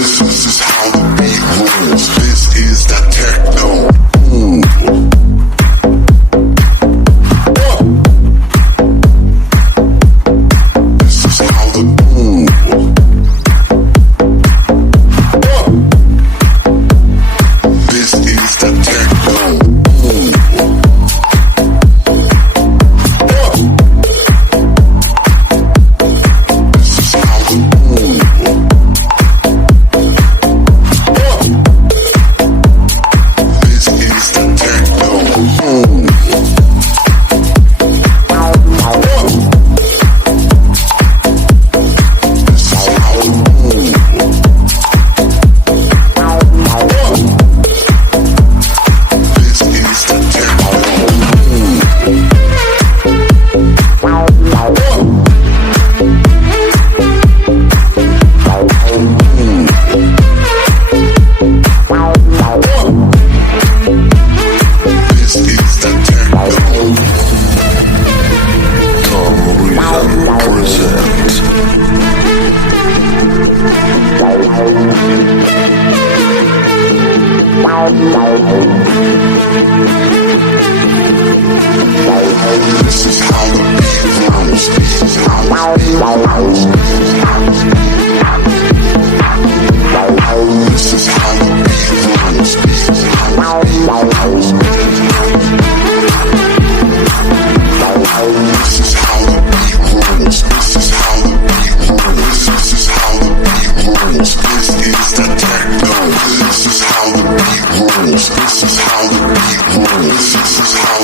This is how the beat rolls. This is that techno. Ooh. This is how the ooh. This is that techno. Ooh. This is how the ooh. This is the techno. Ooh. This is how the ooh. This is the techno. This is the techno. Tom Rehab presents. This is how the beat rolls. This is how the beat rolls. This is how the beat rolls. This is how the beat rolls. This is how the beat rolls. This is how the beat rolls. This is how the beat rolls. This is the techno. This is how the beat rolls. This is how the beat rolls. This is how